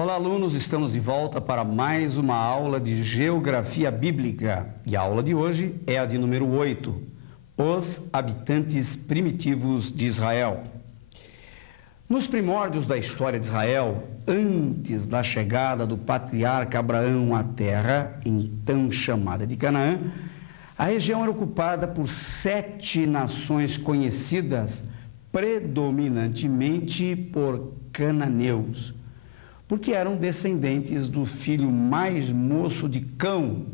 Olá, alunos, estamos de volta para mais uma aula de Geografia Bíblica. E a aula de hoje é a de número 8, os habitantes primitivos de Israel. Nos primórdios da história de Israel, antes da chegada do patriarca Abraão à terra, então chamada de Canaã, a região era ocupada por 7 nações conhecidas predominantemente por cananeus, porque eram descendentes do filho mais moço de Cão,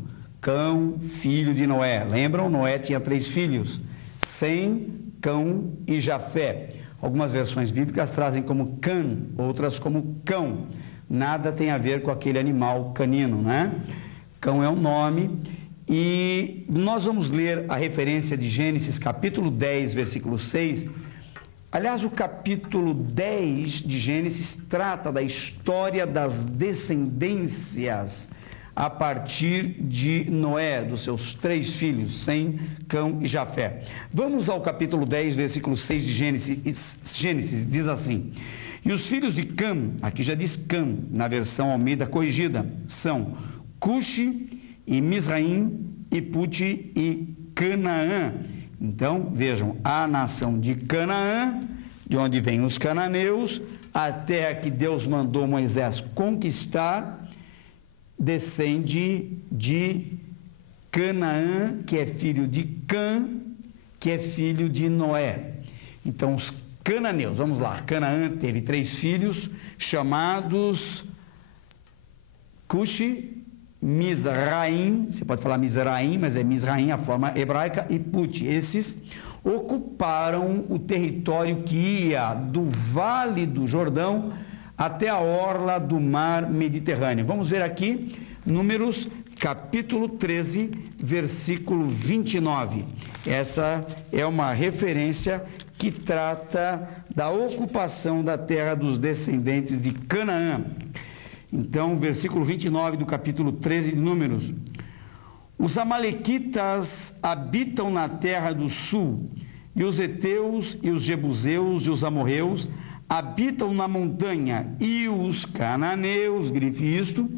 filho de Noé. Lembram? Noé tinha 3 filhos, Sem, Cão e Jafé. Algumas versões bíblicas trazem como Cã, outras como Cão. Nada tem a ver com aquele animal canino, né? Cão é um nome. E nós vamos ler a referência de Gênesis capítulo 10, versículo 6. Aliás, o capítulo 10 de Gênesis trata da história das descendências a partir de Noé, dos seus 3 filhos, Sem, Cão e Jafé. Vamos ao capítulo 10, versículo 6 de Gênesis, diz assim: E os filhos de Cã, aqui já diz Cã, na versão Almeida corrigida, são Cuxi e Misraim e Puti e Canaã. Então, vejam, a nação de Canaã, de onde vêm os cananeus, a terra que Deus mandou Moisés conquistar, descende de Canaã, que é filho de Cã, que é filho de Noé. Então, os cananeus, vamos lá, Canaã teve 3 filhos, chamados Cuxi, Misraim, você pode falar Misraim, mas é Misraim a forma hebraica, e Puti. Esses ocuparam o território que ia do Vale do Jordão até a orla do mar Mediterrâneo. Vamos ver aqui, Números, capítulo 13, versículo 29. Essa é uma referência que trata da ocupação da terra dos descendentes de Canaã. Então, versículo 29 do capítulo 13 de Números. Os amalequitas habitam na terra do sul, e os heteus, e os jebuseus, e os amorreus habitam na montanha, e os cananeus, grife isto,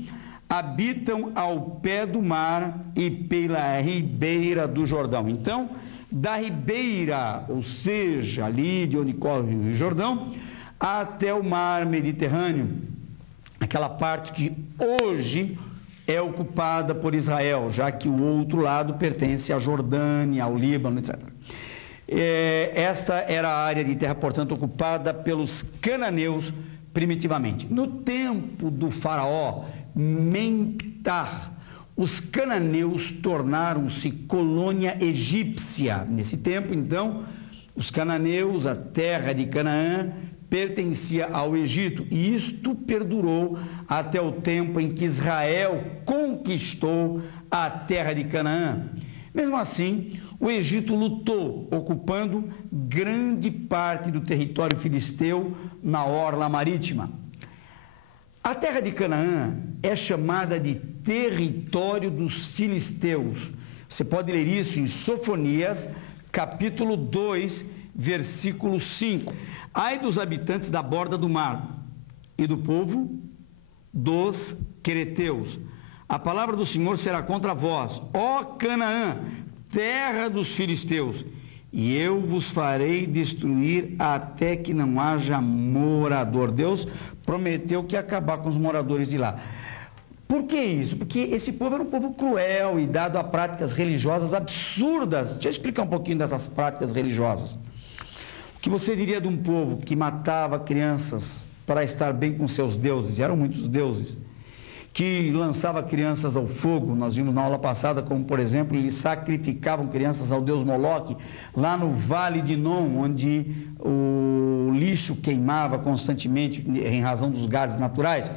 habitam ao pé do mar e pela ribeira do Jordão. Então, da ribeira, ou seja, ali de onde corre o Rio Jordão, até o mar Mediterrâneo, aquela parte que hoje é ocupada por Israel, já que o outro lado pertence à Jordânia, ao Líbano, etc. Esta era a área de terra, portanto, ocupada pelos cananeus primitivamente. No tempo do faraó Menptar, os cananeus tornaram-se colônia egípcia. Nesse tempo, então, os cananeus, a terra de Canaã, pertencia ao Egito, e isto perdurou até o tempo em que Israel conquistou a terra de Canaã. Mesmo assim, o Egito lutou, ocupando grande parte do território filisteu na orla marítima. A terra de Canaã é chamada de território dos filisteus. Você pode ler isso em Sofonias, capítulo 2, versículo 5. Ai dos habitantes da borda do mar e do povo dos quereteus. A palavra do Senhor será contra vós, ó Canaã, terra dos filisteus, e eu vos farei destruir até que não haja morador. Deus prometeu que ia acabar com os moradores de lá. Por que isso? Porque esse povo era um povo cruel e dado a práticas religiosas absurdas. Deixa eu explicar um pouquinho dessas práticas religiosas. O que você diria de um povo que matava crianças para estar bem com seus deuses? E eram muitos deuses. Que lançava crianças ao fogo. Nós vimos na aula passada como, por exemplo, eles sacrificavam crianças ao deus Moloque, lá no Vale de Non, onde o lixo queimava constantemente em razão dos gases naturais.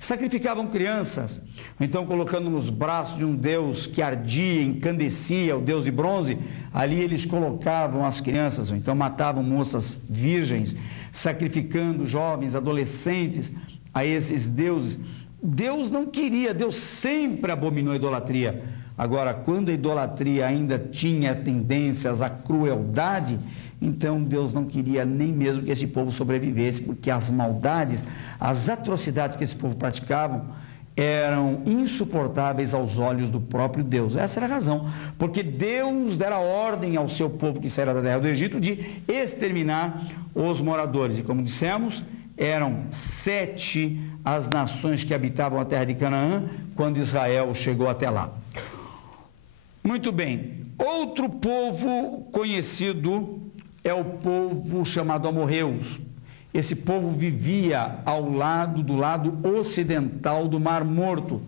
Sacrificavam crianças, então colocando nos braços de um deus que ardia, encandecia, o deus de bronze, ali eles colocavam as crianças, ou então matavam moças virgens, sacrificando jovens, adolescentes a esses deuses. Deus não queria, Deus sempre abominou a idolatria, Agora, quando a idolatria ainda tinha tendências à crueldade, então Deus não queria nem mesmo que esse povo sobrevivesse, porque as maldades, as atrocidades que esse povo praticavam eram insuportáveis aos olhos do próprio Deus. Essa era a razão, porque Deus dera ordem ao seu povo que saíra da terra do Egito de exterminar os moradores. E como dissemos, eram 7 as nações que habitavam a terra de Canaã quando Israel chegou até lá. Muito bem, outro povo conhecido é o povo chamado amorreus. Esse povo vivia do lado ocidental do Mar Morto,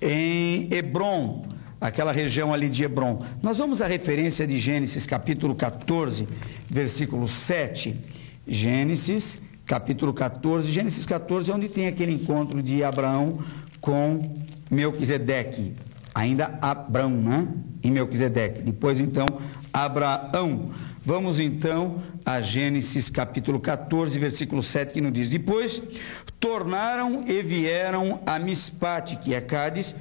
em Hebrom, aquela região ali de Hebrom. Nós vamos à referência de Gênesis capítulo 14, versículo 7. Gênesis capítulo 14, Gênesis 14 é onde tem aquele encontro de Abraão com Melquisedeque. Ainda Abrão, né? E Melquisedeque. Depois, então, Abraão. Vamos, então, a Gênesis capítulo 14, versículo 7, que nos diz: Depois tornaram e vieram a Mispate, que é Cádiz,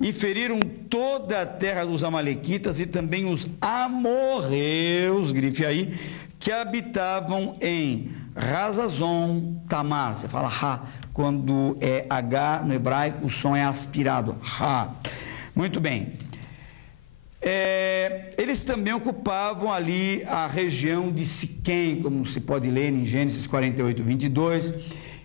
e feriram toda a terra dos amalequitas e também os amorreus, grife aí, que habitavam em Razazon Tamar. Você fala Ra, quando é H no hebraico, o som é aspirado, Ra. Muito bem. Eles também ocupavam ali a região de Siquém, como se pode ler em Gênesis 48, 22,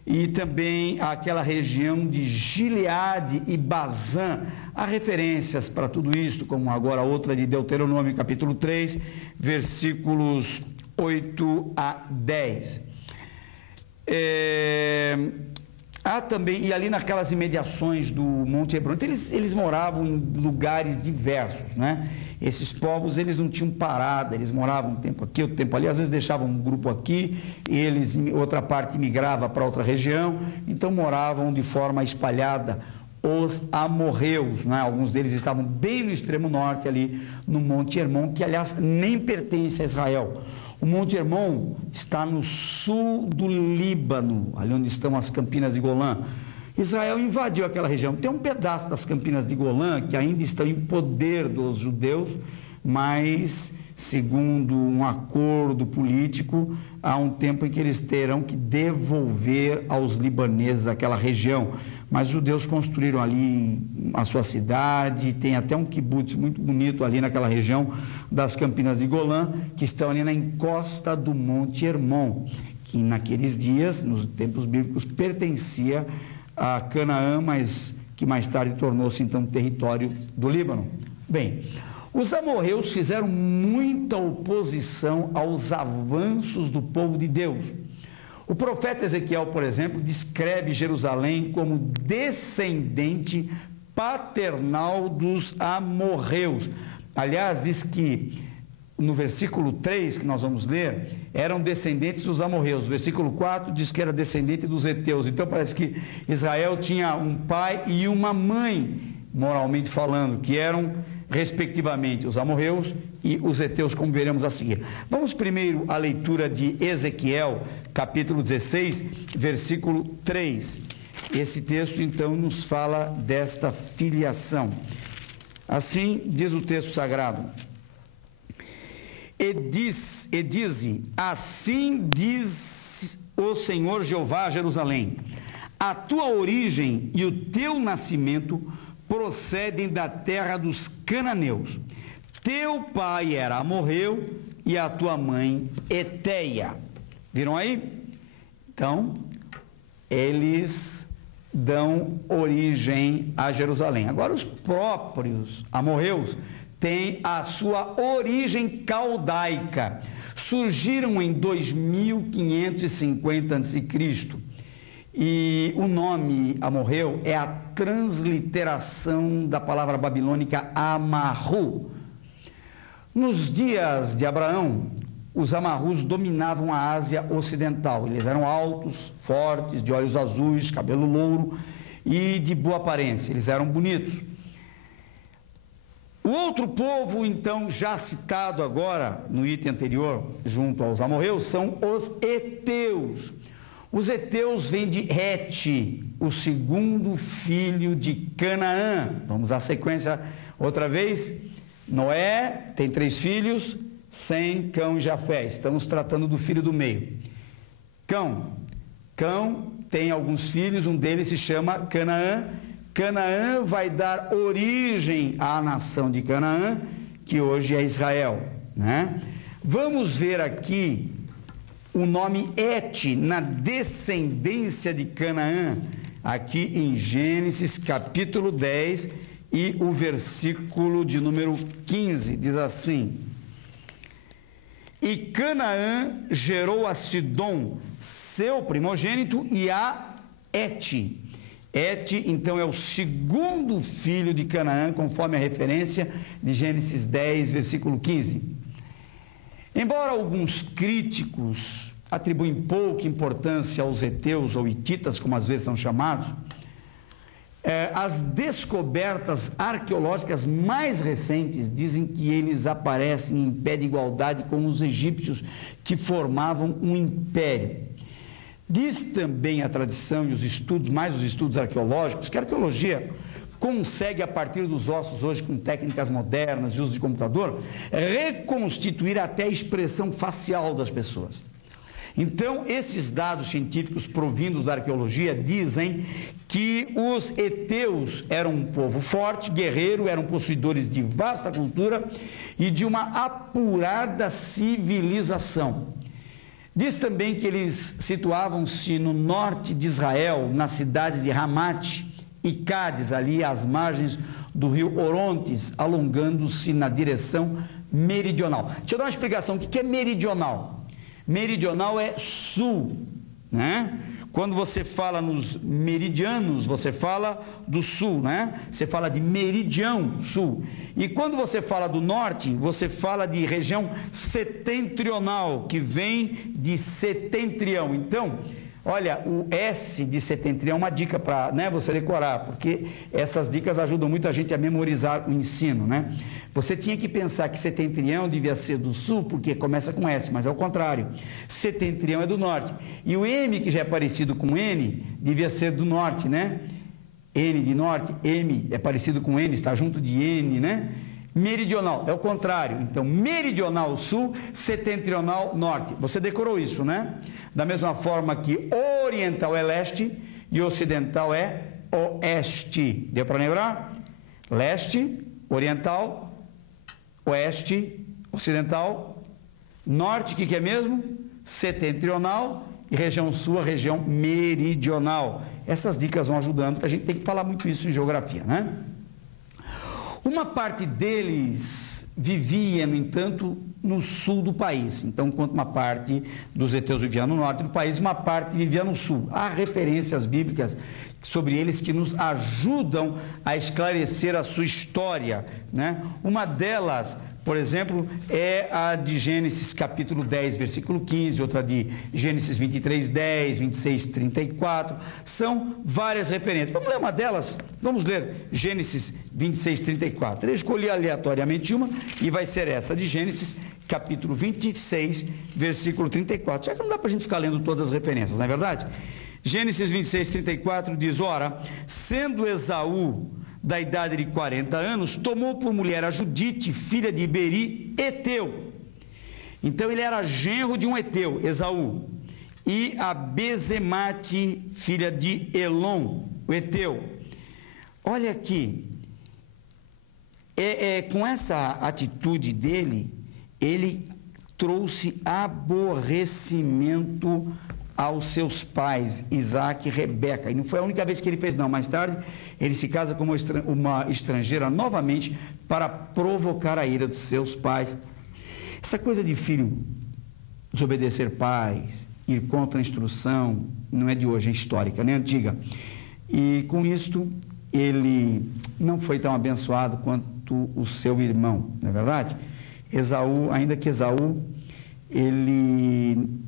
e também aquela região de Gileade e Bazã. Há referências para tudo isso, como agora outra de Deuteronômio, capítulo 3, versículos 8 a 10. Há também, e ali naquelas imediações do Monte Hebron, então eles moravam em lugares diversos, né? Esses povos, eles não tinham parada, eles moravam um tempo aqui, outro tempo ali, às vezes deixavam um grupo aqui, outra parte migrava para outra região, então moravam de forma espalhada. Os amorreus, né? Alguns deles estavam bem no extremo norte ali, no Monte Hermon, que aliás nem pertence a Israel. O Monte Hermon está no sul do Líbano, ali onde estão as Campinas de Golã. Israel invadiu aquela região. Tem um pedaço das Campinas de Golã que ainda estão em poder dos judeus, mas, segundo um acordo político, há um tempo em que eles terão que devolver aos libaneses aquela região. Mas os judeus construíram ali a sua cidade, tem até um kibutz muito bonito ali naquela região das Campinas de Golã, que estão ali na encosta do Monte Hermon, que naqueles dias, nos tempos bíblicos, pertencia a Canaã, mas que mais tarde tornou-se então território do Líbano. Bem, os amorreus fizeram muita oposição aos avanços do povo de Deus. O profeta Ezequiel, por exemplo, descreve Jerusalém como descendente paternal dos amorreus. Aliás, diz que no versículo 3, que nós vamos ler, eram descendentes dos amorreus. O versículo 4 diz que era descendente dos heteus. Então parece que Israel tinha um pai e uma mãe, moralmente falando, que eram respectivamente os amorreus e os heteus, como veremos a seguir. Vamos primeiro à leitura de Ezequiel, capítulo 16, versículo 3. Esse texto, então, nos fala desta filiação. Assim diz o texto sagrado: assim diz o Senhor Jeová a Jerusalém: a tua origem e o teu nascimento procedem da terra dos cananeus. Teu pai era amorreu e a tua mãe heteia. Viram aí? Então, eles dão origem a Jerusalém. Agora, os próprios amorreus têm a sua origem caldaica. Surgiram em 2550 a.C. E o nome amorreu é a transliteração da palavra babilônica Amarru. Nos dias de Abraão, os amarrus dominavam a Ásia Ocidental. Eles eram altos, fortes, de olhos azuis, cabelo louro e de boa aparência. Eles eram bonitos. O outro povo, então, já citado agora no item anterior, junto aos amorreus, são os heteus. Os heteus vêm de Het, o segundo filho de Canaã. Vamos à sequência outra vez. Noé tem 3 filhos, Sem, Cão e Jafé. Estamos tratando do filho do meio. Cão tem alguns filhos, um deles se chama Canaã. Canaã vai dar origem à nação de Canaã, que hoje é Israel, né? Vamos ver aqui o nome Et na descendência de Canaã, aqui em Gênesis capítulo 10 e o versículo de número 15, diz assim: E Canaã gerou a Sidom, seu primogênito, e a Et. Et, então, é o segundo filho de Canaã, conforme a referência de Gênesis 10, versículo 15. Embora alguns críticos atribuem pouca importância aos heteus ou hititas, como às vezes são chamados, as descobertas arqueológicas mais recentes dizem que eles aparecem em pé de igualdade com os egípcios, que formavam um império. Diz também a tradição e os estudos, mais os estudos arqueológicos, que a arqueologia consegue, a partir dos ossos hoje, com técnicas modernas de uso de computador, reconstituir até a expressão facial das pessoas. Então, esses dados científicos provindos da arqueologia dizem que os heteus eram um povo forte, guerreiro, eram possuidores de vasta cultura e de uma apurada civilização. Diz também que eles situavam-se no norte de Israel, nas cidades de Ramate e Cádiz, ali às margens do rio Orontes, alongando-se na direção meridional. Deixa eu dar uma explicação. O que é meridional? Meridional é sul, né? Quando você fala nos meridianos, você fala do sul, né? Você fala de meridião sul. E quando você fala do norte, você fala de região setentrional, que vem de setentrião. Então, olha, o S de setentrião é uma dica para, né, você decorar, porque essas dicas ajudam muito a gente a memorizar o ensino, né? Você tinha que pensar que setentrião devia ser do sul, porque começa com S, mas é o contrário. Setentrião é do norte. E o M, que já é parecido com N, devia ser do norte, né? N de norte, M é parecido com N, está junto de N, né? Meridional, é o contrário. Então, meridional sul, setentrional norte. Você decorou isso, né? Da mesma forma que oriental é leste e ocidental é oeste. Deu para lembrar? Leste, oriental, oeste, ocidental, norte, o que é mesmo? Setentrional, e região sul, a região meridional. Essas dicas vão ajudando, porque a gente tem que falar muito isso em geografia, né? Uma parte deles vivia, no entanto, no sul do país. Então, enquanto uma parte dos heteus vivia no norte do país, uma parte vivia no sul. Há referências bíblicas sobre eles que nos ajudam a esclarecer a sua história, né? Uma delas, por exemplo, é a de Gênesis capítulo 10, versículo 15, outra de Gênesis 23, 10, 26, 34. São várias referências. Vamos ler uma delas? Vamos ler Gênesis 26, 34. Eu escolhi aleatoriamente uma e vai ser essa de Gênesis capítulo 26, versículo 34. Já que não dá para a gente ficar lendo todas as referências, não é verdade? Gênesis 26, 34 diz: Ora, sendo Esaú da idade de 40 anos, tomou por mulher a Judite, filha de Beri, heteu. Então ele era genro de um heteu, Esaú, e a Bezemate, filha de Elon, o heteu. Olha aqui, com essa atitude dele, ele trouxe aborrecimento aos seus pais, Isaac e Rebeca. E não foi a única vez que ele fez, não. Mais tarde, ele se casa com uma estrangeira novamente para provocar a ira dos seus pais. Essa coisa de filho desobedecer pais, ir contra a instrução, não é de hoje, é histórica, nem antiga. E com isto, ele não foi tão abençoado quanto o seu irmão, não é verdade? Esaú, ainda que Esaú, ele...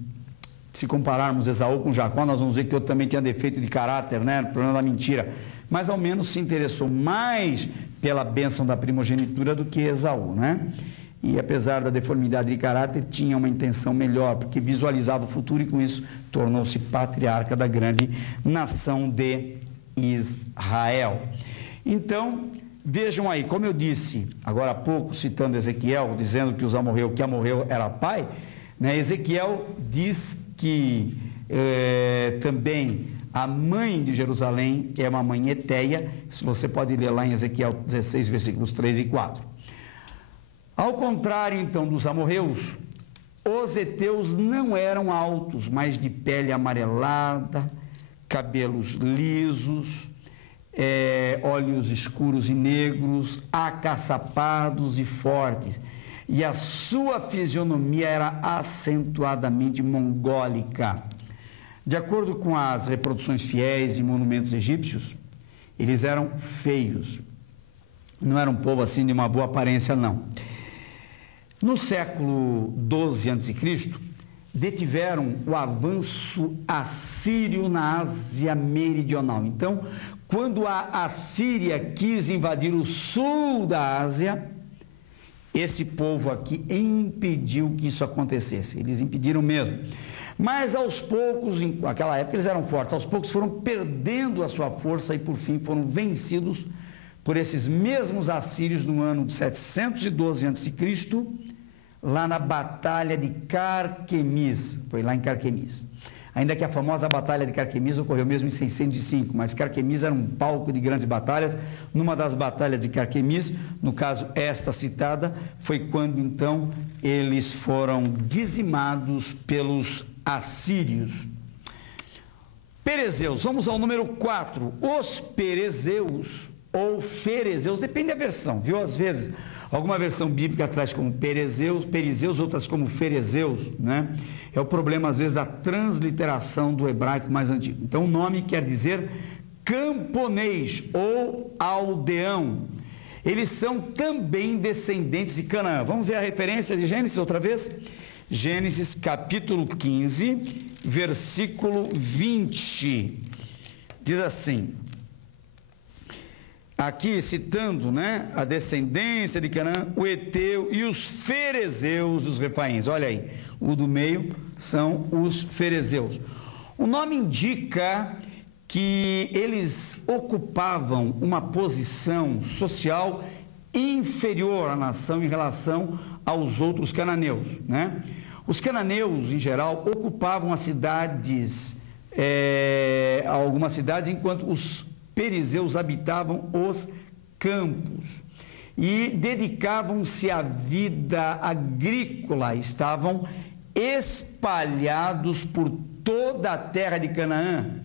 Se compararmos Esaú com Jacó, nós vamos ver que outro também tinha defeito de caráter, né? O problema da mentira. Mas ao menos se interessou mais pela bênção da primogenitura do que Esaú, né? e apesar da deformidade de caráter, tinha uma intenção melhor, porque visualizava o futuro e com isso tornou-se patriarca da grande nação de Israel. Então, vejam aí, como eu disse agora há pouco, citando Ezequiel, dizendo que que Amorreu era pai, né? Ezequiel diz que também a mãe de Jerusalém é uma mãe eteia, você pode ler lá em Ezequiel 16, versículos 3 e 4. Ao contrário, então, dos amorreus, os heteus não eram altos, mas de pele amarelada, cabelos lisos, olhos escuros e negros, acaçapados e fortes, e a sua fisionomia era acentuadamente mongólica. De acordo com as reproduções fiéis e monumentos egípcios, eles eram feios, não era um povo assim de uma boa aparência, não. No século XII a.C., detiveram o avanço assírio na Ásia Meridional. Então, quando a Assíria quis invadir o sul da Ásia, esse povo aqui impediu que isso acontecesse. Eles impediram mesmo. Mas aos poucos, naquela época eles eram fortes, aos poucos foram perdendo a sua força e por fim foram vencidos por esses mesmos assírios no ano de 712 a.C., lá na Batalha de Carquemis, foi lá em Carquemis. Ainda que a famosa Batalha de Carquemis ocorreu mesmo em 605, mas Carquemis era um palco de grandes batalhas. Numa das batalhas de Carquemis, no caso esta citada, foi quando então eles foram dizimados pelos assírios. Perezeus, vamos ao número 4. Os perezeus ou ferezeus, depende da versão, viu? Às vezes, alguma versão bíblica traz como perizeus, outras como ferezeus, né? É o problema, às vezes, da transliteração do hebraico mais antigo. Então, o nome quer dizer camponês ou aldeão. Eles são também descendentes de Canaã. Vamos ver a referência de Gênesis outra vez? Gênesis capítulo 15, versículo 20. Diz assim... Aqui citando, né, a descendência de Canaã, o Eteu e os ferezeus, os refaíns. Olha aí, o do meio são os ferezeus. O nome indica que eles ocupavam uma posição social inferior à nação em relação aos outros cananeus, né? Os cananeus, em geral, ocupavam as cidades, algumas cidades, enquanto os perizeus habitavam os campos e dedicavam-se à vida agrícola, estavam espalhados por toda a terra de Canaã.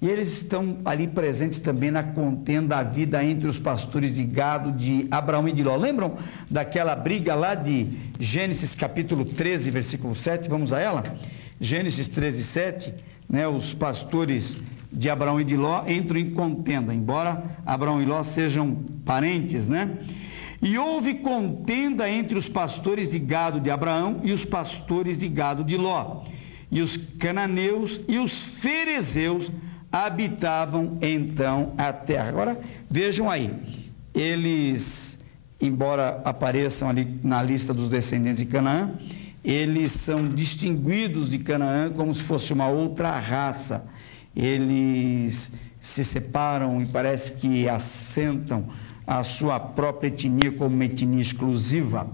E eles estão ali presentes também na contenda, a vida entre os pastores de gado de Abraão e de Ló. Lembram daquela briga lá de Gênesis capítulo 13, versículo 7? Vamos a ela? Gênesis 13, 7, né? Os pastores de Abraão e de Ló entram em contenda, embora Abraão e Ló sejam parentes, né? E houve contenda entre os pastores de gado de Abraão e os pastores de gado de Ló. E os cananeus e os ferezeus habitavam então a terra. Agora, vejam aí, eles, embora apareçam ali na lista dos descendentes de Canaã, eles são distinguidos de Canaã como se fosse uma outra raça. Eles se separam e parece que assentam a sua própria etnia como uma etnia exclusiva.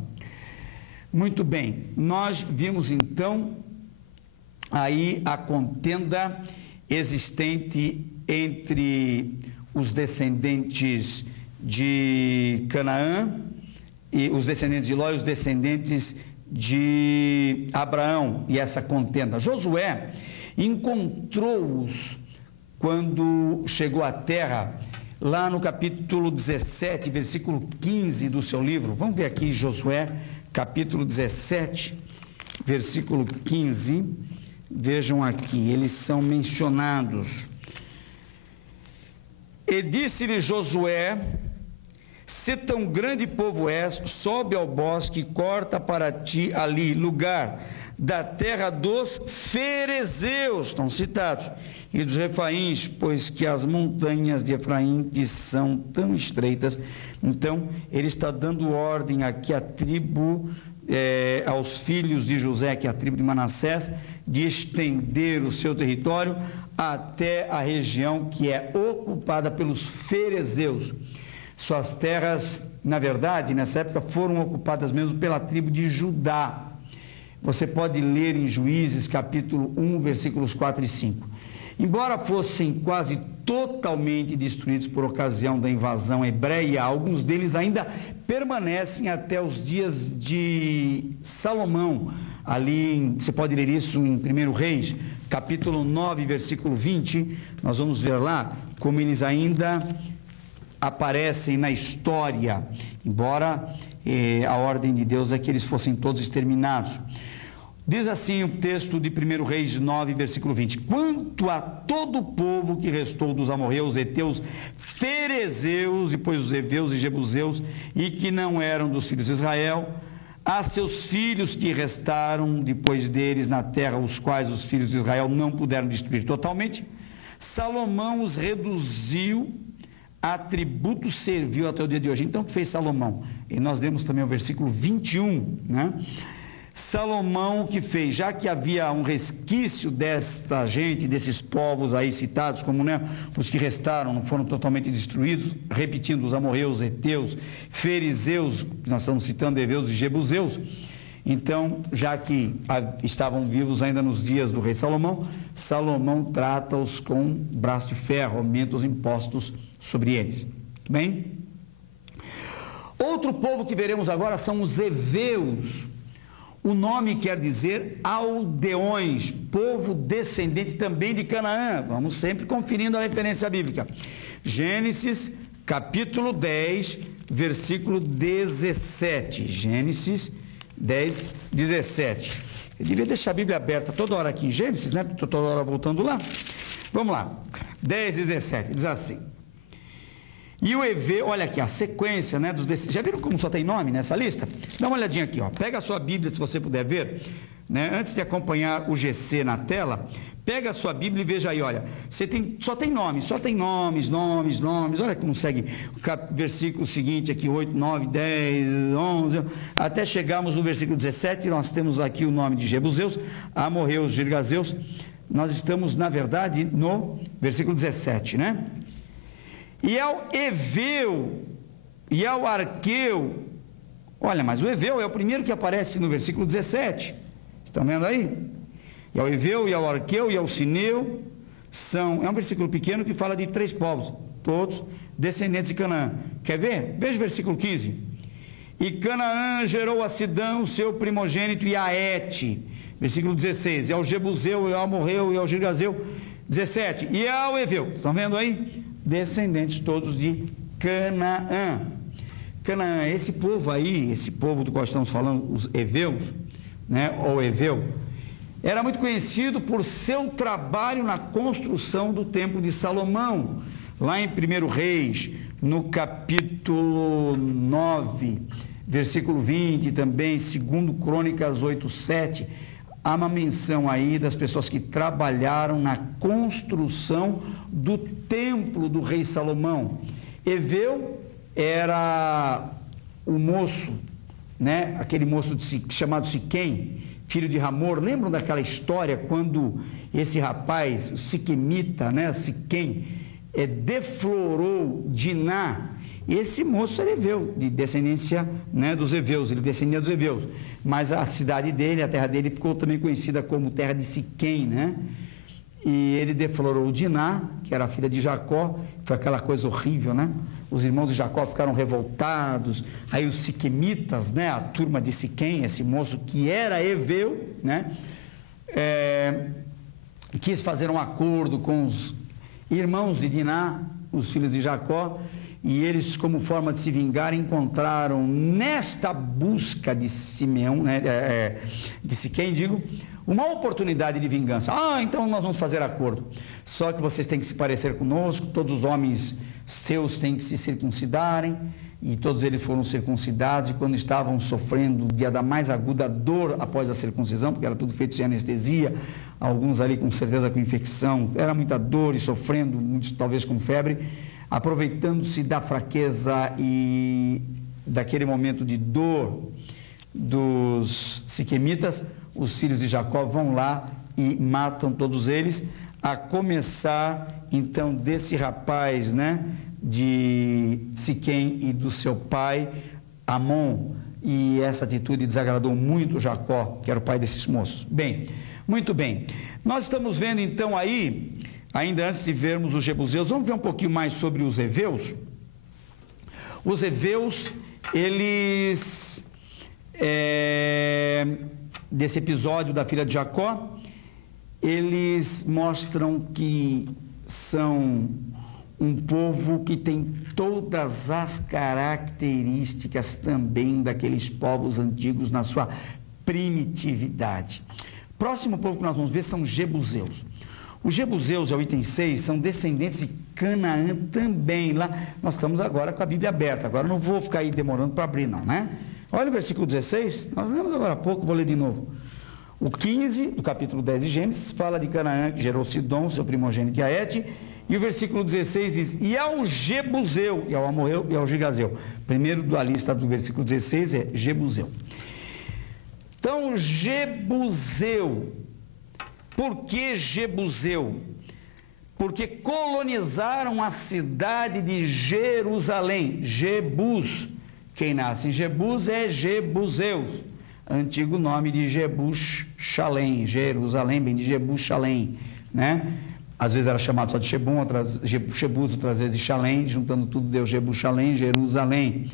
Muito bem, nós vimos então aí a contenda existente entre os descendentes de Canaã, e os descendentes de Ló e os descendentes de Abraão, e essa contenda. Josué encontrou-os quando chegou à terra, lá no capítulo 17, versículo 15 do seu livro. Vamos ver aqui Josué, capítulo 17, versículo 15. Vejam aqui, eles são mencionados. E disse-lhe Josué: se tão grande povo és, sobe ao bosque e corta para ti ali lugar, da terra dos ferezeus, estão citados, e dos refaíns, pois que as montanhas de Efraim são tão estreitas. Então, ele está dando ordem aqui à tribo, aos filhos de José, que é a tribo de Manassés, de estender o seu território até a região que é ocupada pelos ferezeus. Suas terras, na verdade, nessa época, foram ocupadas mesmo pela tribo de Judá. Você pode ler em Juízes, capítulo 1, versículos 4 e 5. Embora fossem quase totalmente destruídos por ocasião da invasão hebreia, alguns deles ainda permanecem até os dias de Salomão. Ali, você pode ler isso em 1 Reis, capítulo 9, versículo 20. Nós vamos ver lá como eles ainda aparecem na história, embora a ordem de Deus é que eles fossem todos exterminados. Diz assim o texto de 1 Reis 9, versículo 20: quanto a todo o povo que restou dos amorreus, heteus, ferezeus, depois os heveus e jebuseus, e que não eram dos filhos de Israel, a seus filhos que restaram depois deles na terra, os quais os filhos de Israel não puderam destruir totalmente, Salomão os reduziu a tributo servil até o dia de hoje. Então, o que fez Salomão? E nós lemos também o versículo 21, né? Salomão que fez, já que havia um resquício desta gente, desses povos aí citados, como, né, os que restaram, não foram totalmente destruídos, repetindo, os amorreus, heteus, fariseus, que nós estamos citando, heveus e jebuseus. Então, já que estavam vivos ainda nos dias do rei Salomão, Salomão trata-os com braço de ferro, aumenta os impostos sobre eles. Bem? Outro povo que veremos agora são os heveus. O nome quer dizer aldeões, povo descendente também de Canaã. Vamos sempre conferindo a referência bíblica. Gênesis, capítulo 10, versículo 17. Gênesis 10, 17. Eu devia deixar a Bíblia aberta toda hora aqui em Gênesis, né? Estou toda hora voltando lá. Vamos lá. 10, 17. Diz assim: e o Eveu, olha aqui, a sequência, né, já viram como só tem nome nessa lista? Dá uma olhadinha aqui, ó. Pega a sua Bíblia, se você puder ver, né, antes de acompanhar o GC na tela, pega a sua Bíblia e veja aí, olha, só tem nomes, olha como segue o versículo seguinte aqui, 8, 9, 10, 11, até chegarmos no versículo 17, nós temos aqui o nome de Jebuseus, amorreus, girgazeus. Nós estamos, na verdade, no versículo 17, né? E ao Eveu e ao Arqueu, olha, mas o Eveu é o primeiro que aparece no versículo 17, estão vendo aí? E ao Eveu e ao Arqueu e ao Sineu, é um versículo pequeno que fala de 3 povos, todos descendentes de Canaã. Quer ver? Veja o versículo 15. E Canaã gerou a Sidão, seu primogênito, e a Et, versículo 16, e ao Jebuseu, e ao Amorreu, e ao Girgazeu, 17, e ao Eveu, estão vendo aí? Descendentes todos de Canaã. Canaã, esse povo aí, esse povo do qual estamos falando, os heveus, né, ou Eveu, era muito conhecido por seu trabalho na construção do templo de Salomão. Lá em 1 Reis, no capítulo 9, versículo 20, também 2 Crônicas 8, 7, há uma menção aí das pessoas que trabalharam na construção do templo do rei Salomão. Eveu era o moço, né? Aquele moço chamado Siquém, filho de Ramor. Lembram daquela história quando esse rapaz, o siquemita, né? Siquém, deflorou Diná? Esse moço era eveu, de descendência, né, dos heveus, ele descendia dos heveus, mas a cidade dele, a terra dele, ficou também conhecida como terra de Siquém, né? E ele deflorou Diná, que era a filha de Jacó, foi aquela coisa horrível, né? Os irmãos de Jacó ficaram revoltados, aí os siquemitas, né, a turma de Siquém, esse moço que era eveu, né, quis fazer um acordo com os irmãos de Diná, os filhos de Jacó, e eles, como forma de se vingar, encontraram nesta busca de Simeão, né, de Siquém, uma oportunidade de vingança. Então nós vamos fazer acordo. Só que vocês têm que se parecer conosco, todos os homens seus têm que se circuncidarem, e todos eles foram circuncidados, e quando estavam sofrendo o dia da mais aguda dor após a circuncisão, porque era tudo feito sem anestesia, alguns ali com certeza com infecção, era muita dor e sofrendo, muitos talvez com febre, aproveitando-se da fraqueza e daquele momento de dor dos siquemitas, os filhos de Jacó vão lá e matam todos eles, a começar então desse rapaz, né, de Siquém e do seu pai Amon, e essa atitude desagradou muito Jacó, que era o pai desses moços. Bem, muito bem, nós estamos vendo então aí, ainda antes de vermos os jebuseus, vamos ver um pouquinho mais sobre os heveus. Os heveus, eles, desse episódio da filha de Jacó, eles mostram que são um povo que tem todas as características também daqueles povos antigos na sua primitividade. Próximo povo que nós vamos ver são jebuseus. Os jebuseus, é o item 6, são descendentes de Canaã também. Lá nós estamos agora com a Bíblia aberta, agora não vou ficar aí demorando para abrir não, né? Olha o versículo 16, nós lemos agora há pouco, vou ler de novo. O 15 do capítulo 10 de Gênesis fala de Canaã, que gerou Sidom, seu primogênito, e a Et, e o versículo 16 diz, e ao Jebuseu, e ao Amorreu, e ao Gigazeu. Primeiro da lista do versículo 16 é Jebuseu. Então, Jebuseu, por que Jebuseu? Porque colonizaram a cidade de Jerusalém, Jebus. Quem nasce em Jebus é Jebuseus, antigo nome de Jebus-Shalém, Jerusalém, bem de Jebus-Shalém, né? Às vezes era chamado só de Shebum, Jebus, outras vezes de Shalém, juntando tudo deu Jebus-Shalém, Jerusalém.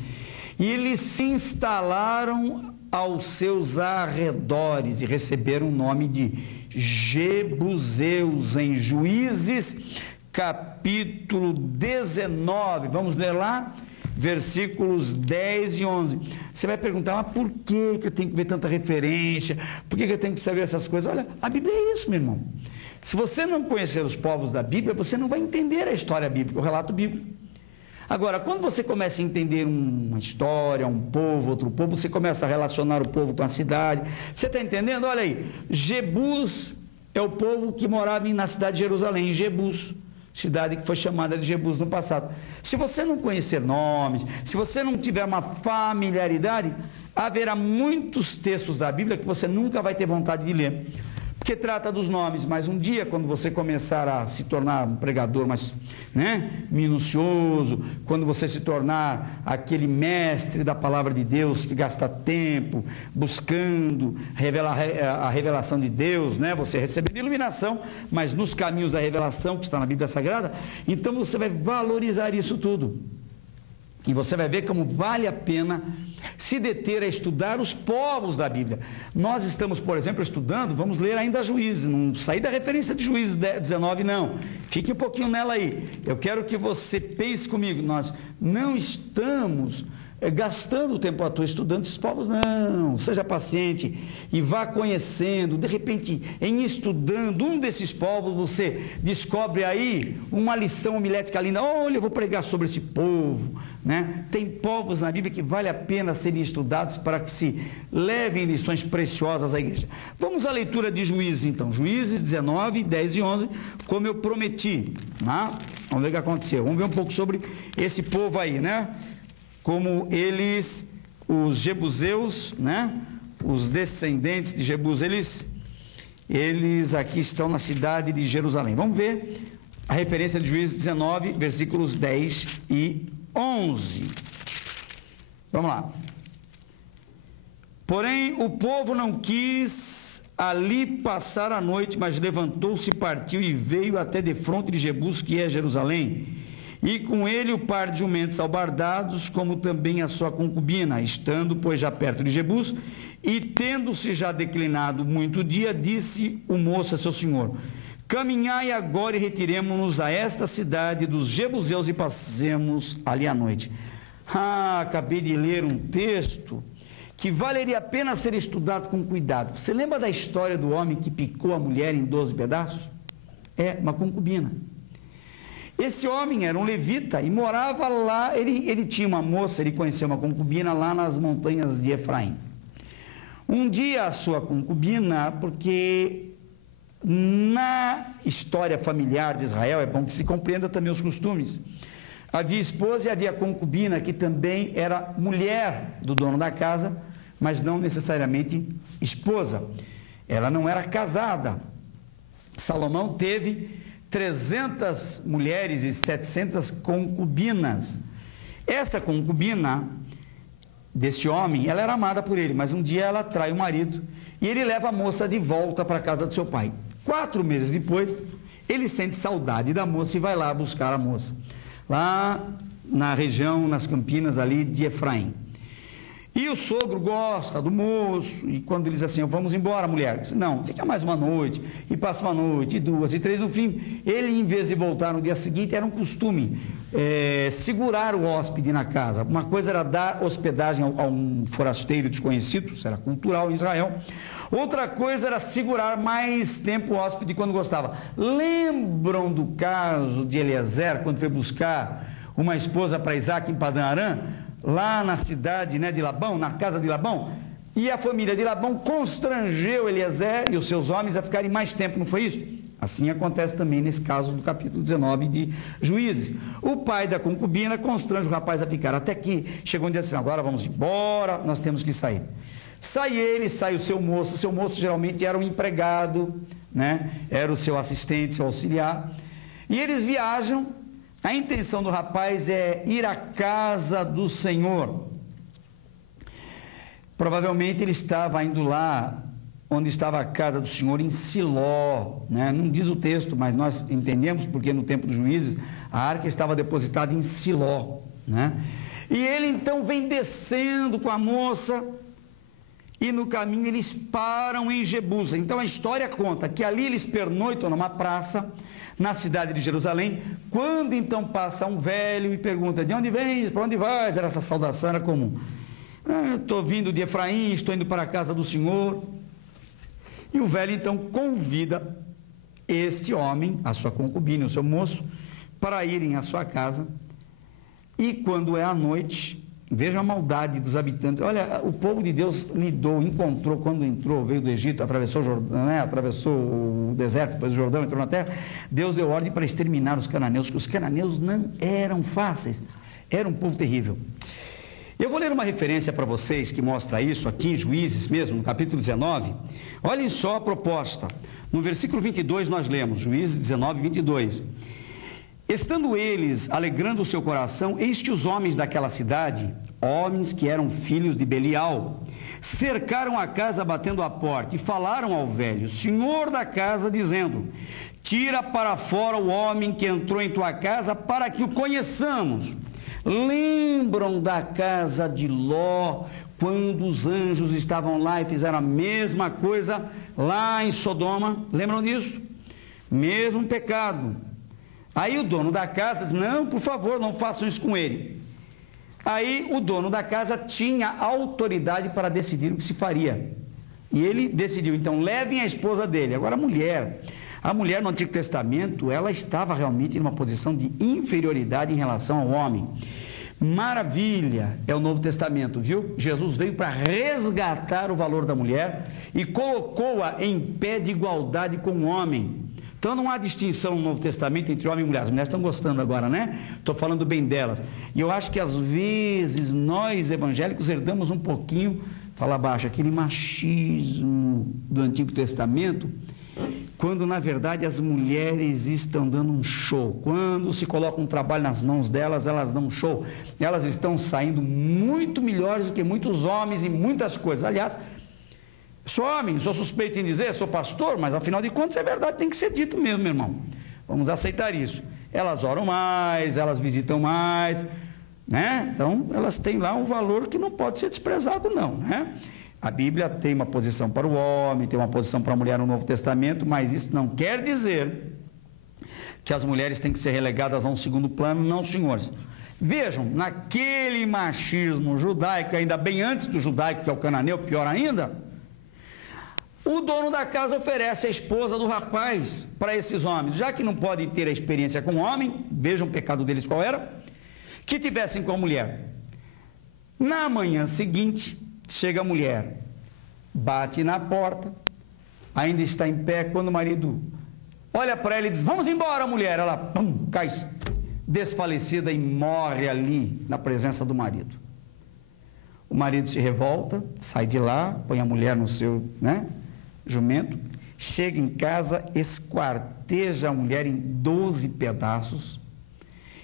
E eles se instalaram aos seus arredores e receberam o nome de Jebuseus em Juízes, capítulo 19. Vamos ler lá? Versículos 10 e 11. Você vai perguntar, mas por que eu tenho que ver tanta referência? Por que eu tenho que saber essas coisas? Olha, a Bíblia é isso, meu irmão. Se você não conhecer os povos da Bíblia, você não vai entender a história bíblica, o relato bíblico. Agora, quando você começa a entender uma história, um povo, outro povo, você começa a relacionar o povo com a cidade. Você está entendendo? Olha aí, Jebus é o povo que morava na cidade de Jerusalém, Jebus. Cidade que foi chamada de Jebus no passado. Se você não conhecer nomes, se você não tiver uma familiaridade, haverá muitos textos da Bíblia que você nunca vai ter vontade de ler, porque trata dos nomes, mas um dia, quando você começar a se tornar um pregador mais, né, minucioso, quando você se tornar aquele mestre da palavra de Deus, que gasta tempo buscando a revelação de Deus, né, você recebe iluminação, mas nos caminhos da revelação, que está na Bíblia Sagrada, então você vai valorizar isso tudo. E você vai ver como vale a pena se deter a estudar os povos da Bíblia. Nós estamos, por exemplo, estudando, vamos ler ainda Juízes, não sair da referência de Juízes 19, não. Fique um pouquinho nela aí. Eu quero que você pense comigo, nós não estamos gastando o tempo à toa estudando esses povos, não. Seja paciente e vá conhecendo. De repente, em estudando um desses povos, você descobre aí uma lição homilética linda. Olha, eu vou pregar sobre esse povo, né? Tem povos na Bíblia que vale a pena serem estudados para que se levem lições preciosas à igreja. Vamos à leitura de Juízes, então. Juízes 19, 10 e 11, como eu prometi, né? Vamos ver o que aconteceu. Vamos ver um pouco sobre esse povo aí, né? Como eles, os jebuseus, né? Os descendentes de Jebus, eles aqui estão na cidade de Jerusalém. Vamos ver a referência de Juízes 19, versículos 10 e 11. Vamos lá. Porém, o povo não quis ali passar a noite, mas levantou-se, partiu e veio até defronte de Jebus, que é Jerusalém. E com ele o par de jumentos albardados, como também a sua concubina, estando, pois, já perto de Jebus, e tendo-se já declinado muito dia, disse o moço a seu senhor: caminhai agora e retiremo-nos a esta cidade dos jebuseus e passemos ali a noite. Acabei de ler um texto que valeria a pena ser estudado com cuidado. Você lembra da história do homem que picou a mulher em 12 pedaços? É uma concubina. Esse homem era um levita e morava lá, ele tinha uma moça, ele conheceu uma concubina lá nas montanhas de Efraim. Um dia a sua concubina, porque na história familiar de Israel, é bom que se compreenda também os costumes, havia esposa e havia concubina que também era mulher do dono da casa, mas não necessariamente esposa. Ela não era casada. Salomão teve 300 mulheres e 700 concubinas. Essa concubina desse homem, ela era amada por ele, mas um dia ela trai o marido e ele leva a moça de volta para a casa do seu pai. 4 meses depois, ele sente saudade da moça e vai lá buscar a moça, lá na região, nas campinas ali de Efraim. E o sogro gosta do moço, e quando ele diz assim, vamos embora, mulher, diz, não, fica mais uma noite, e passa uma noite, e 2, e 3, no fim, ele, em vez de voltar no dia seguinte, era um costume segurar o hóspede na casa. Uma coisa era dar hospedagem a um forasteiro desconhecido, isso era cultural em Israel. Outra coisa era segurar mais tempo o hóspede quando gostava. Lembram do caso de Eliezer, quando foi buscar uma esposa para Isaac em Padã Arã? Lá na cidade, né, de Labão, na casa de Labão, e a família de Labão constrangeu Eliezer e os seus homens a ficarem mais tempo, não foi isso? Assim acontece também nesse caso do capítulo 19 de Juízes. O pai da concubina constrange o rapaz a ficar, até que chegou um dia assim, agora vamos embora, nós temos que sair. Sai ele, sai o seu moço geralmente era um empregado, né, era o seu assistente, seu auxiliar, e eles viajam. A intenção do rapaz é ir à casa do Senhor. Provavelmente ele estava indo lá onde estava a casa do Senhor, em Siló, né? Não diz o texto, mas nós entendemos, porque no tempo dos Juízes, a arca estava depositada em Siló, né? E ele então vem descendo com a moça, e no caminho eles param em Jebusa. Então a história conta que ali eles pernoitam numa praça, na cidade de Jerusalém, quando então passa um velho e pergunta, de onde vens, para onde vais? Era essa saudação, era comum. Estou vindo de Efraim, estou indo para a casa do Senhor. E o velho então convida este homem, a sua concubina, o seu moço, para irem à sua casa. E quando é à noite, veja a maldade dos habitantes. Olha, o povo de Deus lidou, encontrou, quando entrou, veio do Egito, atravessou o Jordão, né? Atravessou o deserto, depois o Jordão, entrou na terra. Deus deu ordem para exterminar os cananeus, que os cananeus não eram fáceis, era um povo terrível. Eu vou ler uma referência para vocês que mostra isso aqui em Juízes mesmo, no capítulo 19. Olhem só a proposta. No versículo 22 nós lemos, Juízes 19, 22. Estando eles alegrando o seu coração, eis que os homens daquela cidade, homens que eram filhos de Belial, cercaram a casa batendo a porta e falaram ao velho, senhor da casa, dizendo, tira para fora o homem que entrou em tua casa para que o conheçamos. Lembram da casa de Ló, quando os anjos estavam lá e fizeram a mesma coisa lá em Sodoma? Lembram disso? Mesmo pecado. Aí o dono da casa diz, não, por favor, não façam isso com ele. Aí o dono da casa tinha autoridade para decidir o que se faria. E ele decidiu, então, levem a esposa dele. Agora a mulher no Antigo Testamento, ela estava realmente em uma posição de inferioridade em relação ao homem. Maravilha é o Novo Testamento, viu? Jesus veio para resgatar o valor da mulher e colocou-a em pé de igualdade com o homem. Então não há distinção no Novo Testamento entre homem e mulher. As mulheres estão gostando agora, né? Estou falando bem delas. E eu acho que às vezes nós evangélicos herdamos um pouquinho, fala baixo, aquele machismo do Antigo Testamento, quando na verdade as mulheres estão dando um show. Quando se coloca um trabalho nas mãos delas, elas dão um show. Elas estão saindo muito melhores do que muitos homens em muitas coisas. Aliás, sou homem, sou suspeito em dizer, sou pastor, mas afinal de contas é verdade, tem que ser dito mesmo, meu irmão. Vamos aceitar isso. Elas oram mais, elas visitam mais, né? Então, elas têm lá um valor que não pode ser desprezado, não, né? A Bíblia tem uma posição para o homem, tem uma posição para a mulher no Novo Testamento, mas isso não quer dizer que as mulheres têm que ser relegadas a um segundo plano, não, senhores. Vejam, naquele machismo judaico, ainda bem antes do judaico, que é o cananeu, pior ainda, O dono da casa oferece a esposa do rapaz para esses homens, já que não podem ter a experiência com o homem, vejam o pecado deles qual era, que tivessem com a mulher. Na manhã seguinte, chega a mulher, bate na porta, ainda está em pé, quando o marido olha para ela e diz, vamos embora, mulher. Ela, pum, cai desfalecida e morre ali na presença do marido. O marido se revolta, sai de lá, põe a mulher no seu, jumento, chega em casa, esquarteja a mulher em 12 pedaços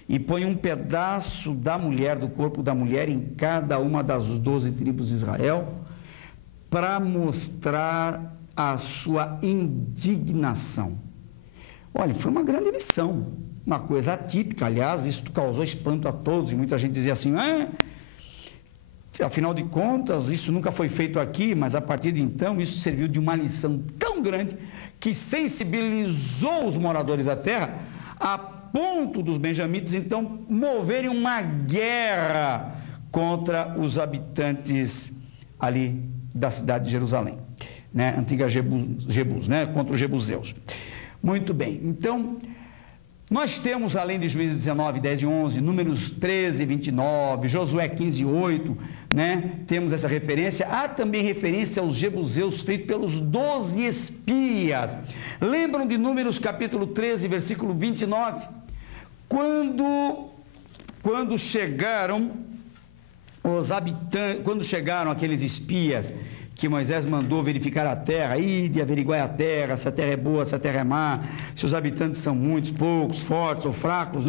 e põe um pedaço da mulher, do corpo da mulher, em cada uma das 12 tribos de Israel, para mostrar a sua indignação. Olha, foi uma grande lição, uma coisa atípica, aliás, isso causou espanto a todos, e muita gente dizia assim, afinal de contas, isso nunca foi feito aqui, mas a partir de então, isso serviu de uma lição tão grande que sensibilizou os moradores da terra a ponto dos benjamitas, então, moverem uma guerra contra os habitantes ali da cidade de Jerusalém, antiga Jebus, contra os jebuseus. Muito bem, então, nós temos, além de Juízes 19, 10 e 11, Números 13, 29, Josué 15, 8, temos essa referência. Há também referência aos jebuseus feito pelos 12 espias. Lembram de Números capítulo 13, versículo 29? Quando chegaram aqueles espias que Moisés mandou verificar a terra, ide averiguar a terra, se a terra é boa, se a terra é má, se os habitantes são muitos, poucos, fortes ou fracos,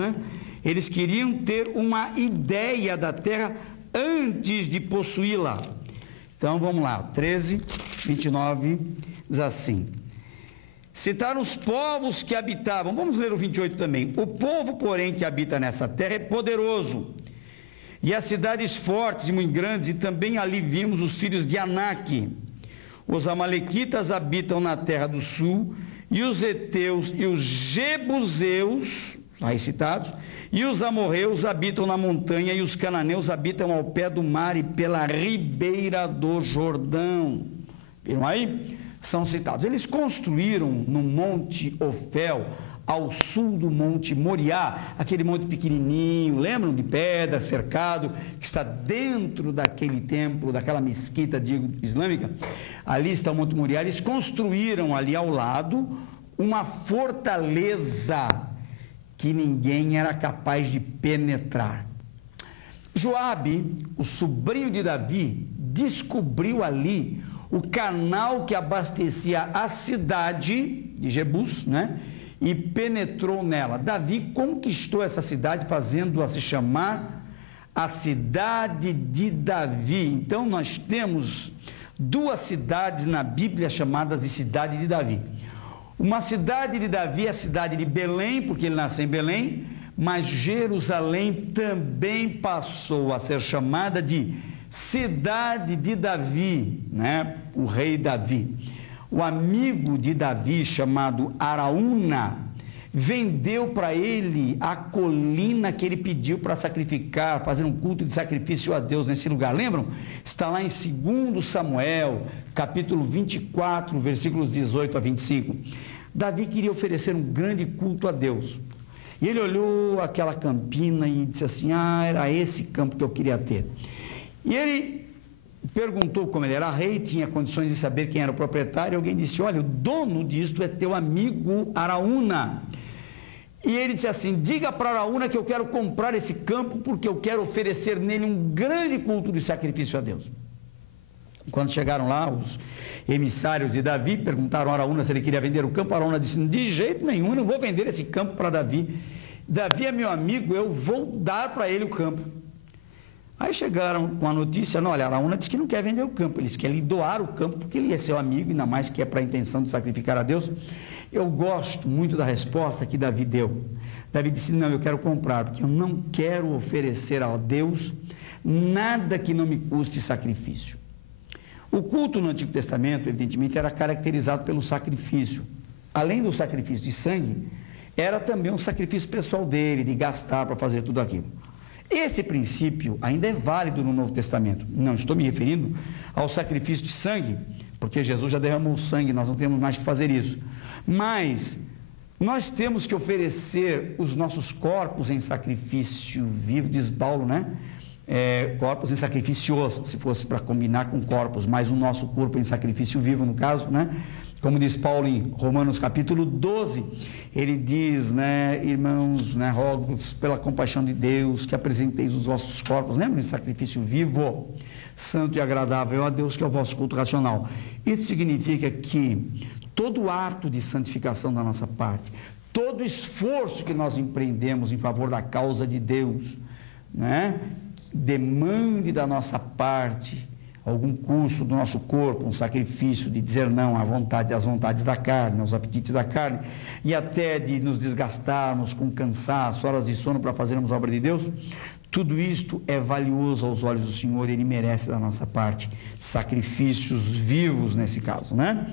Eles queriam ter uma ideia da terra antes de possuí-la. Então, vamos lá, 13, 29, diz assim, citaram os povos que habitavam, vamos ler o 28 também, o povo, porém, que habita nessa terra é poderoso, e as cidades fortes e muito grandes, e também ali vimos os filhos de Anak. Os amalequitas habitam na terra do sul, e os heteus e os jebuseus, aí citados, e os amorreus habitam na montanha, e os cananeus habitam ao pé do mar e pela ribeira do Jordão. Viram aí? São citados. Eles construíram no Monte Ofel, ao sul do Monte Moriá, aquele monte pequenininho, lembram, de pedra, cercado, que está dentro daquele templo, daquela mesquita islâmica? Ali está o Monte Moriá. Eles construíram ali ao lado uma fortaleza que ninguém era capaz de penetrar. Joabe, o sobrinho de Davi, descobriu ali o canal que abastecia a cidade de Jebus, e penetrou nela. Davi conquistou essa cidade, fazendo-a se chamar a cidade de Davi. Então, nós temos duas cidades na Bíblia chamadas de cidade de Davi. Uma cidade de Davi é a cidade de Belém, porque ele nasceu em Belém, mas Jerusalém também passou a ser chamada de cidade de Davi, o rei Davi. O amigo de Davi, chamado Araúna, vendeu para ele a colina que ele pediu para sacrificar, fazer um culto de sacrifício a Deus nesse lugar. Lembram? Está lá em 2 Samuel, capítulo 24, versículos 18 a 25. Davi queria oferecer um grande culto a Deus. E ele olhou aquela campina e disse assim, era esse campo que eu queria ter. E ele perguntou, como ele era rei, tinha condições de saber quem era o proprietário, e alguém disse, olha, o dono disto é teu amigo Araúna. E ele disse assim, diga para Araúna que eu quero comprar esse campo, porque eu quero oferecer nele um grande culto de sacrifício a Deus. Quando chegaram lá, os emissários de Davi perguntaram a Araúna se ele queria vender o campo. Araúna disse, de jeito nenhum, eu não vou vender esse campo para Davi. Davi é meu amigo, eu vou dar para ele o campo. Aí chegaram com a notícia, não, olha, Araúna disse que não quer vender o campo, ele disse que quer lhe doar o campo, porque ele é seu amigo, ainda mais que é para a intenção de sacrificar a Deus. Eu gosto muito da resposta que Davi deu. Davi disse, não, eu quero comprar, porque eu não quero oferecer a Deus nada que não me custe sacrifício. O culto no Antigo Testamento, evidentemente, era caracterizado pelo sacrifício. Além do sacrifício de sangue, era também um sacrifício pessoal dele, de gastar para fazer tudo aquilo. Esse princípio ainda é válido no Novo Testamento. Não estou me referindo ao sacrifício de sangue, porque Jesus já derramou sangue, nós não temos mais que fazer isso. Mas nós temos que oferecer os nossos corpos em sacrifício vivo, diz Paulo, né? Corpos em sacrifícios, se fosse para combinar com corpos, mas o nosso corpo em sacrifício vivo, no caso, né? Como diz Paulo em Romanos capítulo 12, ele diz, né, irmãos, né, rogo-vos pela compaixão de Deus, que apresenteis os vossos corpos, lembra, em sacrifício vivo, santo e agradável a Deus, que é o vosso culto racional. Isso significa que todo ato de santificação da nossa parte, todo esforço que nós empreendemos em favor da causa de Deus, né, demande da nossa parte algum custo do nosso corpo, um sacrifício de dizer não às vontades da carne, aos apetites da carne, e até de nos desgastarmos com cansaço, horas de sono para fazermos a obra de Deus, tudo isto é valioso aos olhos do Senhor, Ele merece da nossa parte sacrifícios vivos nesse caso, né?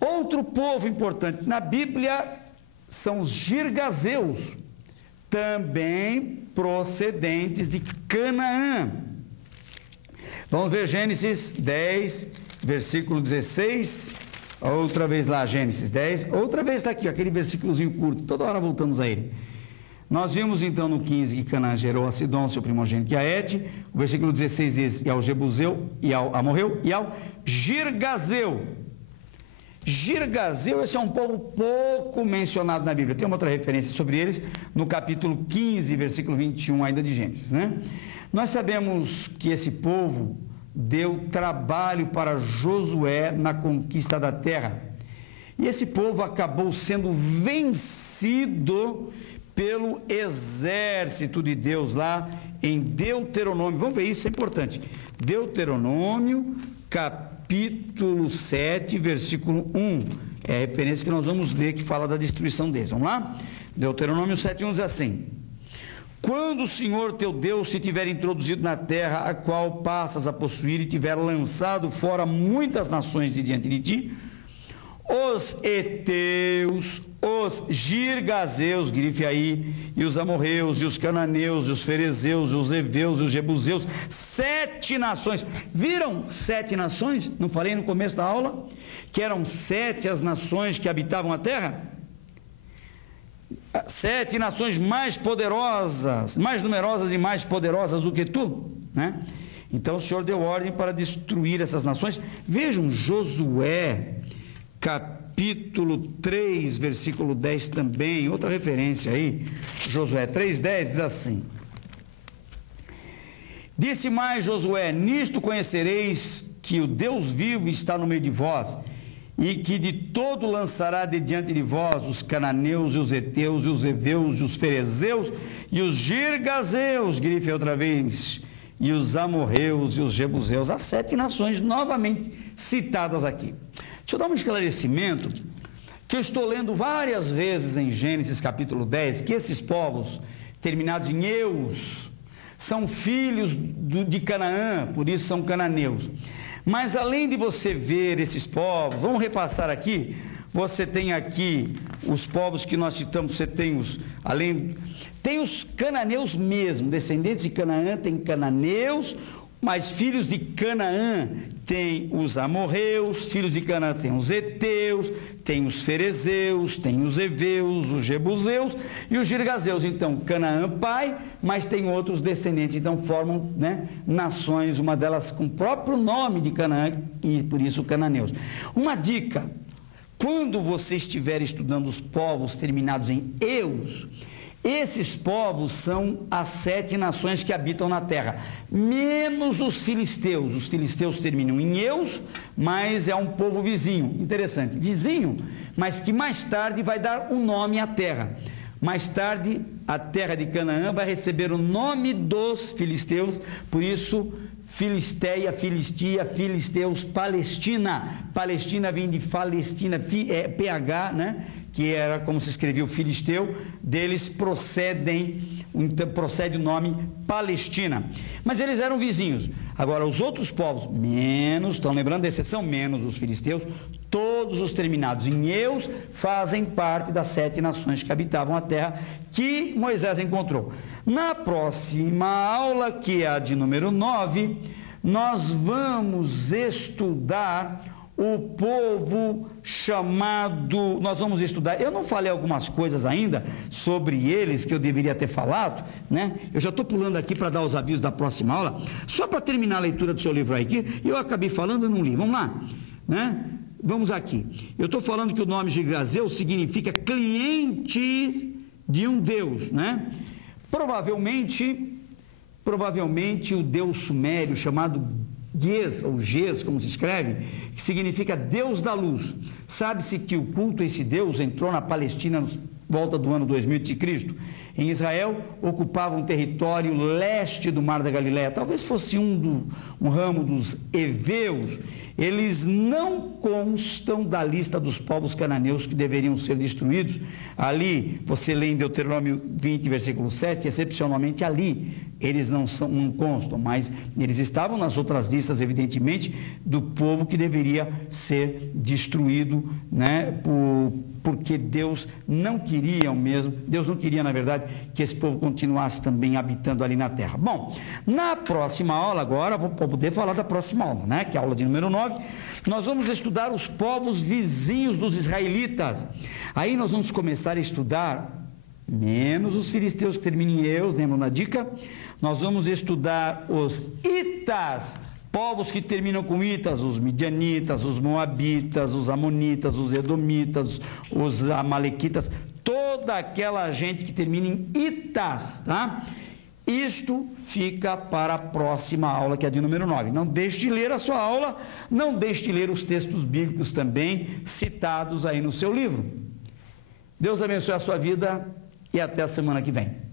Outro povo importante na Bíblia são os girgazeus, também procedentes de Canaã. Vamos ver Gênesis 10, versículo 16, outra vez lá, Gênesis 10, outra vez está aqui, aquele versículozinho curto, toda hora voltamos a ele. Nós vimos então no 15 que Canaã gerou a Sidom, seu primogênito, e a Et. O versículo 16 diz, e ao Jebuseu, e ao Amorreu, e ao Girgazeu. Girgazeu, esse é um povo pouco mencionado na Bíblia. Tem uma outra referência sobre eles no capítulo 15, versículo 21 ainda de Gênesis, né? Nós sabemos que esse povo deu trabalho para Josué na conquista da terra. E esse povo acabou sendo vencido pelo exército de Deus lá em Deuteronômio. Vamos ver isso, é importante. Deuteronômio, capítulo 7, versículo 1. É a referência que nós vamos ler que fala da destruição deles. Vamos lá? Deuteronômio 7, 1 diz assim: quando o Senhor teu Deus te tiver introduzido na terra a qual passas a possuir e tiver lançado fora muitas nações de diante de ti, os heteus, os girgazeus, grife aí, e os amorreus, e os cananeus, e os ferezeus, e os heveus, e os jebuseus, 7 nações. Viram 7 nações? Não falei no começo da aula? Que eram 7 as nações que habitavam a terra? 7 nações mais poderosas, mais numerosas e mais poderosas do que tu, né? Então o Senhor deu ordem para destruir essas nações. Vejam, Josué, capítulo 3, versículo 10 também, outra referência aí, Josué 3,10 diz assim: disse mais Josué, nisto conhecereis que o Deus vivo está no meio de vós, e que de todo lançará de diante de vós os cananeus, e os heteus, e os heveus, e os ferezeus, e os girgazeus, grife outra vez, e os amorreus, e os jebuseus, as 7 nações novamente citadas aqui. Deixa eu dar um esclarecimento, que eu estou lendo várias vezes em Gênesis capítulo 10, que esses povos, terminados em eus, são filhos de Canaã, por isso são cananeus. Mas além de você ver esses povos, vamos repassar aqui, você tem aqui os povos que nós citamos, você tem tem os cananeus mesmo, descendentes de Canaã, tem cananeus, mas filhos de Canaã tem os amorreus, filhos de Canaã tem os heteus, tem os ferezeus, tem os heveus, os jebuseus e os girgazeus. Então, Canaã pai, mas tem outros descendentes, então formam, né, nações, uma delas com o próprio nome de Canaã e por isso cananeus. Uma dica, quando você estiver estudando os povos terminados em eus, esses povos são as 7 nações que habitam na terra, menos os filisteus. Os filisteus terminam em eus, mas é um povo vizinho, interessante, vizinho, mas que mais tarde vai dar um nome à terra. Mais tarde, a terra de Canaã vai receber o nome dos filisteus, por isso, Filisteia, Filistia, Filisteus, Palestina. Palestina vem de Palestina, PH, né? Que era como se escrevia o filisteu, deles procede o nome Palestina. Mas eles eram vizinhos. Agora, os outros povos, menos, estão lembrando da exceção, menos os filisteus, todos os terminados em eus, fazem parte das 7 nações que habitavam a terra que Moisés encontrou. Na próxima aula, que é a de número 9, nós vamos estudar o povo chamado, nós vamos estudar, eu não falei algumas coisas ainda sobre eles que eu deveria ter falado, né? Eu já estou pulando aqui para dar os avisos da próxima aula, só para terminar a leitura do seu livro aí, que eu acabei falando e não li, vamos lá, né? Vamos aqui, eu estou falando que o nome Yggdrasil significa cliente de um Deus, né? Provavelmente o Deus sumério chamado Gez, ou Gez, como se escreve, que significa Deus da Luz. Sabe-se que o culto a esse Deus entrou na Palestina na volta do ano 2000 a.C. Em Israel, ocupava um território leste do Mar da Galileia, talvez fosse um ramo dos heveus. Eles não constam da lista dos povos cananeus que deveriam ser destruídos. Ali, você lê em Deuteronômio 20, versículo 7, excepcionalmente ali, eles não constam, mas eles estavam nas outras listas, evidentemente, do povo que deveria ser destruído, né, porque Deus não queria mesmo, Deus não queria, na verdade, que esse povo continuasse também habitando ali na terra. Bom, na próxima aula agora, vou poder falar da próxima aula, né, que é a aula de número 9, nós vamos estudar os povos vizinhos dos israelitas. Aí nós vamos começar a estudar, menos os filisteus que terminam em eus, lembram da dica? Nós vamos estudar os itas, povos que terminam com itas, os midianitas, os moabitas, os amonitas, os edomitas, os amalequitas, toda aquela gente que termina em itas, tá? Isto fica para a próxima aula, que é de número 9. Não deixe de ler a sua aula, não deixe de ler os textos bíblicos também citados aí no seu livro. Deus abençoe a sua vida e até a semana que vem.